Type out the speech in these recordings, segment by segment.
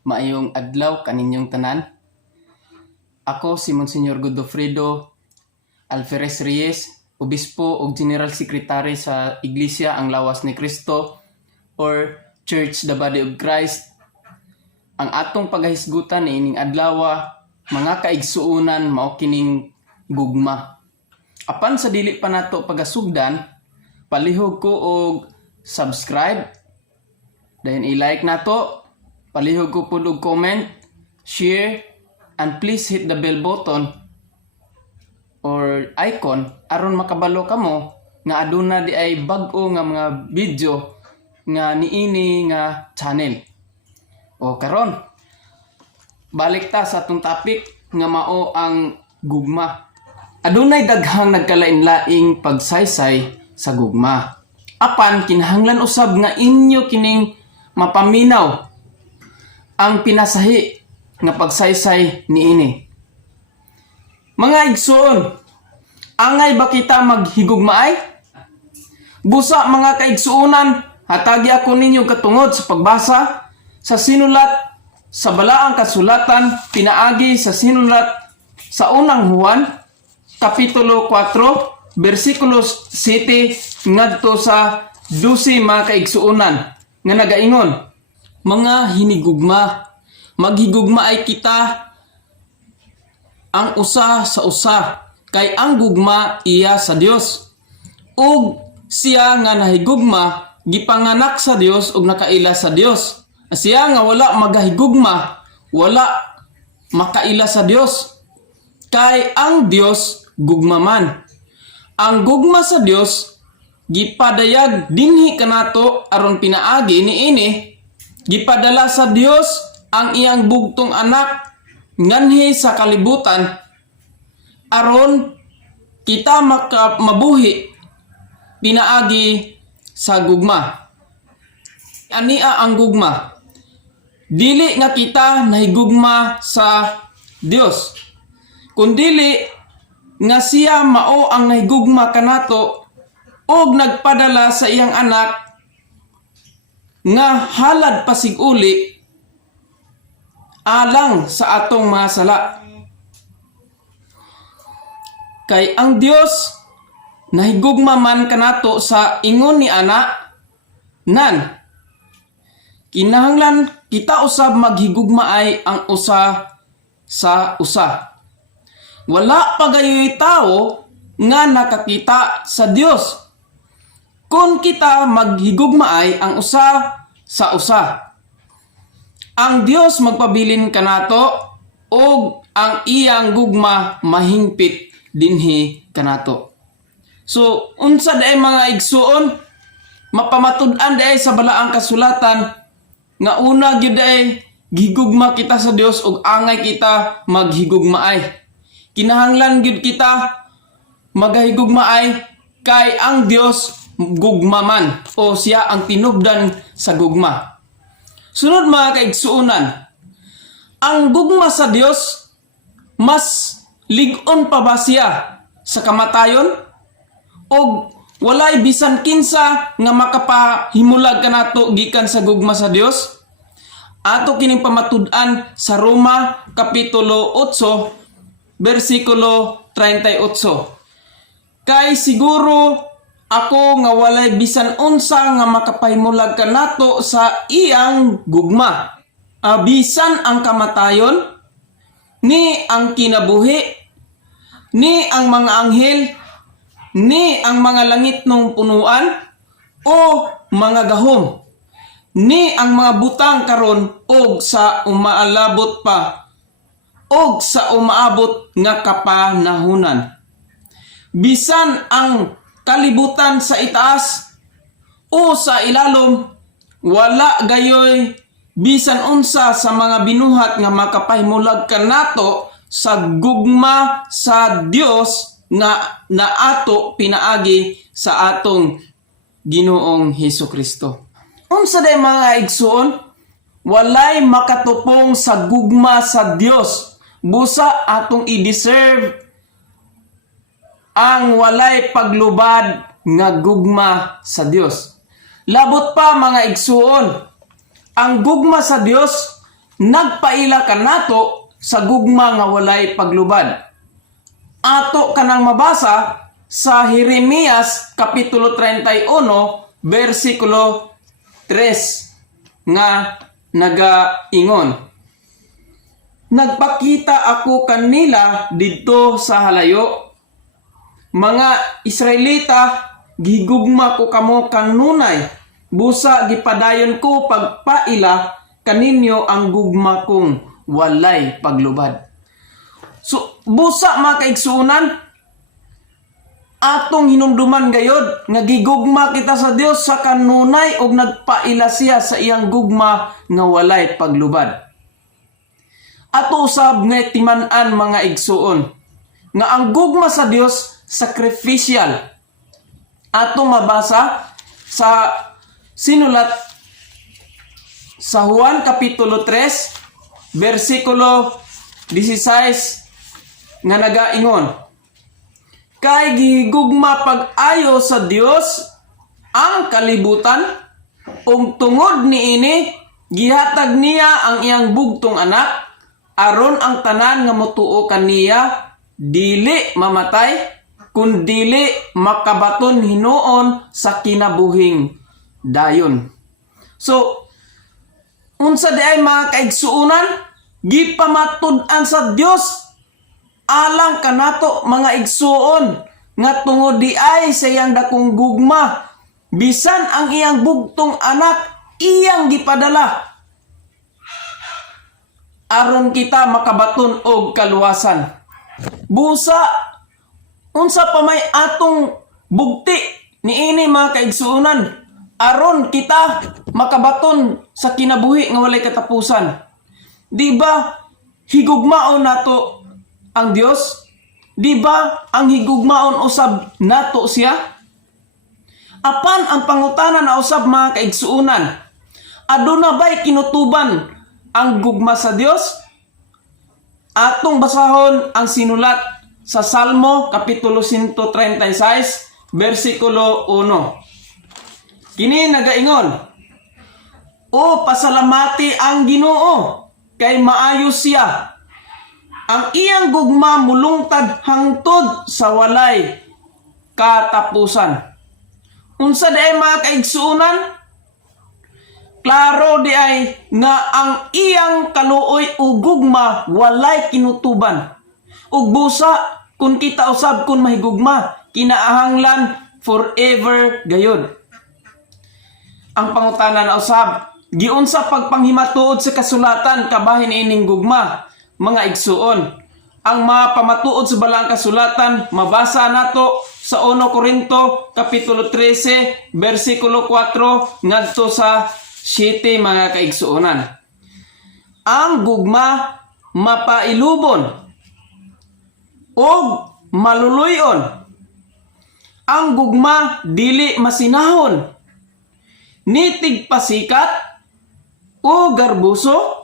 Maayong adlaw kaninyong tanan. Ako si Monsignor Godofredo Alferez Reyes, Obispo ug General Secretary sa Iglesia ang Lawas ni Cristo or Church the Body of Christ. Ang atong paghisgutan ni ining adlaw, mga kaigsuonan mao kining gugma. Apan sa dili pa nato pagasugdan, palihog ko og subscribe, then i-like nato, palihog ko pud og comment, share, and please hit the bell button or icon aron makabalo kamo nga aduna di ay bag-o nga mga video nga niini nga channel. O karon, balik ta sa atong topic nga mao ang gugma. Adunay daghang nagkalain-laing pagsaysay sa gugma. Apan kinahanglan usab nga inyo kining mapaminaw ang pinasahi nga pagsaysay niini. Mga igsoon, angay ba kita maghigugmaay? Busa mga kaigsuonan, hatagi ako ninyo katungod sa pagbasa sa sinulat sa balaang kasulatan pinaagi sa sinulat sa unang Juan kapitulo 4 bersikulos 7 ngadto sa 12 mga kaigsuonan nga nagaingon, mga hinigugma, maghigugma ay kita ang usa sa usa, kay ang gugma iya sa Dios. Ug siya nga nahigugma gipanganak sa Dios ug nakaila sa Dios. Siya nga wala magahigugma, wala makaila sa Dios. Kay ang Dios gugma man. Ang gugma sa Dios gipadayag dinhi kanato aron pinaagi niini, gipadala sa Dios ang iyang bugtong anak nganhi sa kalibutan aron kita mabuhi pinaagi sa gugma. Ania ang gugma. Dili nga kita nahigugma sa Dios, kundili nga siya mao ang nahigugma kanato og nagpadala sa iyang anak nga halad pasig-uli alang sa atong mga sala. Kay ang Dios nahigugma man kanato sa ingon ni ana nan kinahanglan kita usab maghigugma ay ang usa sa usa. Wala pa gayoy tao nga nakakita sa Dios kung kita maghigugma ay ang usa sa usa. Ang Dios magpabilin kanato og ang iyang gugma mahingpit dinhi kanato. So unsa daay mga igsuon, mapamatud-an daay sa balaang kasulatan nga una gyud daay gihigugma kita sa Dios ug angay kita maghigugmaay. Kinahanglan gyud kita magahigugmaay kay ang Dios gugma man o siya ang tinubdan sa gugma. Sunod mga kaigsuonan, ang gugma sa Dios mas lig-on pa ba siya sa kamatayon? O walay bisan kinsa nga makapahimulag kanato gikan sa gugma sa Dios? Ato kining pamatud-an sa Roma kapitulo 8 bersikulo 38. Kay siguro ako nga walay bisan unsa nga makapahimulag kanato sa iyang gugma. Bisan ang kamatayon, ni ang kinabuhi, ni ang mga anghel, ni ang mga langit nung punuan, o mga gahom, ni ang mga butang karon og sa umaalabot pa, og sa umaabot nga kapanahunan. Bisan ang kalibutan sa itaas o sa ilalom, wala gayoy bisan unsa sa mga binuhat nga makapahimulag kanato sa gugma sa Dios nga naato pinaagi sa atong Ginoong Hesukristo. Unsa day mga igsuon, walay makatupong sa gugma sa Dios, busa atong i-deserve ang walay paglubad nga gugma sa Dios. Labot pa mga igsuon, ang gugma sa Dios nagpaila ka nato sa gugma nga walay paglubad. Ato kanang mabasa sa Jeremias kapitulo 31 versikulo 3 nga nagaingon, nagpakita ako kanila didto sa halayo. Mga Israelita, gigugma ko kamo kanunay, busa gipadayon ko pagpaila kaninyo ang gugma kong walay paglubad. So, busa mga kaigsuunan, atong hinumduman gayod nga gigugma kita sa Dios sa kanunay ug nagpaila siya sa iyang gugma nga walay paglubad. Ato usab nga timan-an mga igsuon nga ang gugma sa Dios sacrificial. Ato mabasa sa sinulat sa Juan kapitulo 3 versikulo 16 nga nagaingon, kay gigugma pag-ayo sa Dios ang kalibutan, ug tungod niini gihatag niya ang iyang bugtong anak, aron ang tanan nga motuo kaniya dili mamatay, kundili makabaton hinuon sa kinabuhing dayon. So, unsa di ay mga kaigsuunan, gipamatud-an sa Dios alang kanato mga igsuon nga tungod di ay sa iyang dakong gugma, bisan ang iyang bugtong anak iyang gipadala aron kita makabaton og kaluwasan. Busa unsa pa may atong bugti niini mga kaigsuonan aron kita makabaton sa kinabuhi nga walay katapusan. Di ba higugmaon nato ang Dios? Di ba ang higugmaon usab nato siya? Apan ang pangutana na usab mga kaigsuonan, aduna ba'y kinutuban ang gugma sa Dios? Atong basahon ang sinulat sa Salmo kapitulo 136 versikulo 1. Kini nagaingon, o pasalamati ang Ginoo kay maayo siya. Ang iyang gugma mulungtad hangtod sa walay katapusan. Unsa di ay mga kaigsuunan? Klaro di ay nga ang iyang kaluoy o gugma walay kinutuban. Ug busa kung kita usab kun mahigugma, kinaahanglan forever gayod. Ang pangutana na usab, giunsa pagpanghimatuod sa kasulatan kabahin ining gugma, mga igsuon. Ang mga pamatuod sa balang kasulatan mabasa nato sa 1 Korinto kapitulo 13 versikulo 4 ngadto sa 7 mga kaigsuonan. Ang gugma mapailubon og maluluyon. Ang gugma dili masinahon, nitig pasikat o garbuso.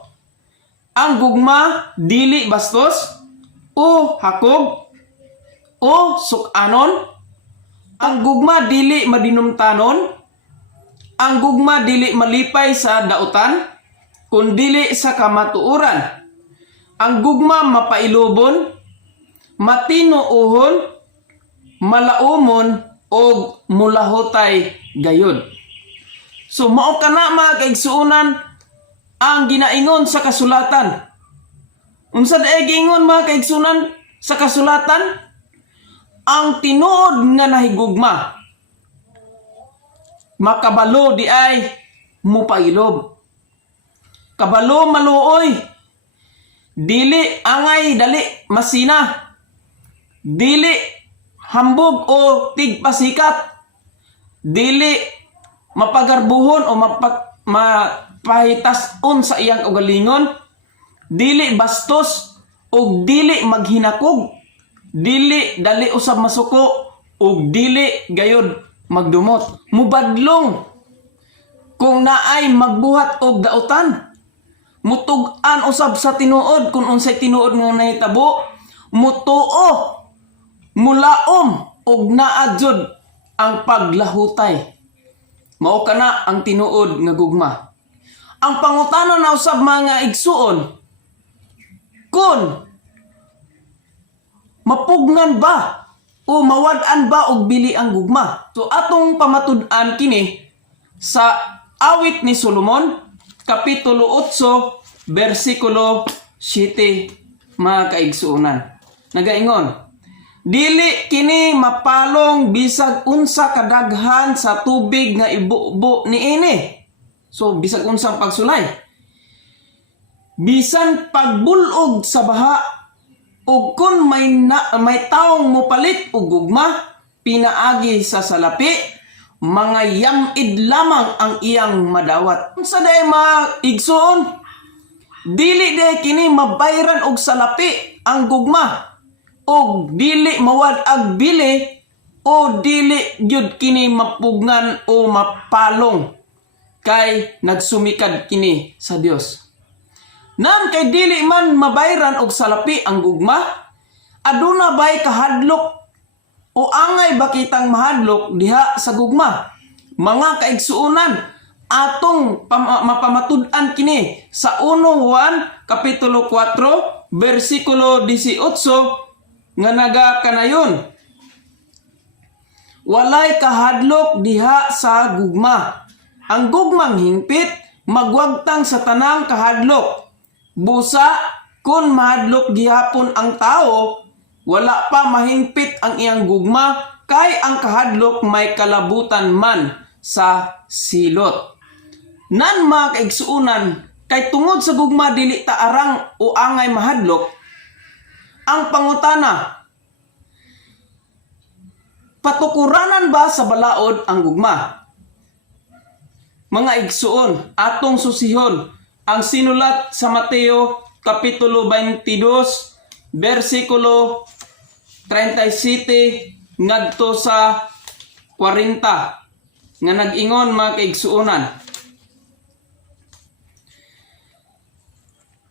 Ang gugma dili bastos o hakog o sukanon. Ang gugma dili madinumtanon. Ang gugma dili malipay sa dautan, kundili sa kamatuoran. Ang gugma mapailubon, matinuohon, malaumon o mulahotay gayud. So mao kana mga kaigsuonan ang ginaingon sa kasulatan. Unsa daay giingon mga kaigsuonan sa kasulatan? Ang tinuod nga nahigugma makabalo di ay mupailob. Kabalo maluoy, dili angay dali masina, dili hambog o tigpasikat, dili mapagarbuhon o mapahitason sa iyang ugalingon, dili bastos o dili maghinakog, dili dali usab masuko o dili gayod magdumot. Mubadlong kung naay magbuhat og dautan. Mutug-an usab sa tinuod kung unsay tinuod nga nahitabo. Mutuo, mulaom og naadjud ang paglahutay. Mao kana ang tinuod nga gugma. Ang pangutana na usab mga igsuon, kun mapugnan ba o mawad-an ba og bili ang gugma? So atong pamatud-an kini sa awit ni Solomon, kapitulo 8, versikulo 7, mga kaigsuonan. Nagaingon, dili kini mapalong bisag unsa kadaghan sa tubig nga ibubo niini. So bisag unsang pagsulay. Bisan pagbulog sa baha, ug kun may taong mopalit og gugma pinaagi sa salapi, mga yamid lamang ang iyang madawat. Unsa day maigsoon? Dili day kini mabayran og salapi ang gugma, og dili mawad ag bili, o dili gyud kini mapugnan o mapalong kay nagsumikad kini sa Dios. Nan kay dili man mabayran og salapi ang gugma, aduna bay kahadlok o angay bakitang mahadlok diha sa gugma. Mga kaigsuonan, atong mapamatud-an kini sa 1 Juan kapitulo 4 versikulo 18 nga nagakanayon, walay kahadlok diha sa gugma. Ang gugmang hingpit magwagtang sa tanang kahadlok. Busa, kung mahadlok gihapon ang tao, wala pa mahingpit ang iyang gugma, kay ang kahadlok may kalabutan man sa silot. Nan mga kaigsuunan, kay tungod sa gugma dili ta arang o angay mahadlok, ang pangutana, patukuranan ba sa balaod ang gugma? Mga igsuon, atong susihon ang sinulat sa Mateo kapitulo 22 versikulo 37 ngadto sa 40 nga nag-ingon mga kaigsuonan.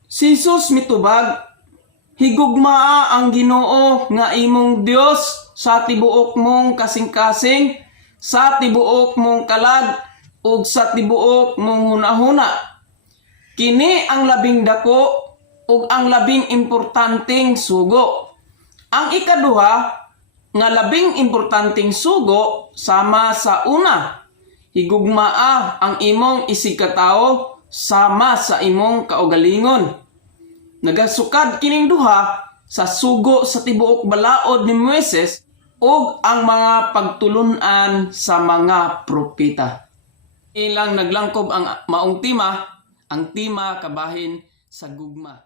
Si Jesus mitubag, higugmaa ang Ginoo nga imong Dios sa tibuok mong kasing-kasing, sa tibuok mong kalag, ug sa tibuok mong hunahuna. Kini ang labing dako ug ang labing importanteng sugo. Ang ikaduha nga labing importanteng sugo sama sa una. Higugmaa ang imong isig katao sama sa imong kaugalingon. Nagasukad kining duha sa sugo sa tibuok balaod ni Moises ug ang mga pagtulun-an sa mga propeta. Ilang naglangkob ang maong tima, ang tima kabahin sa gugma.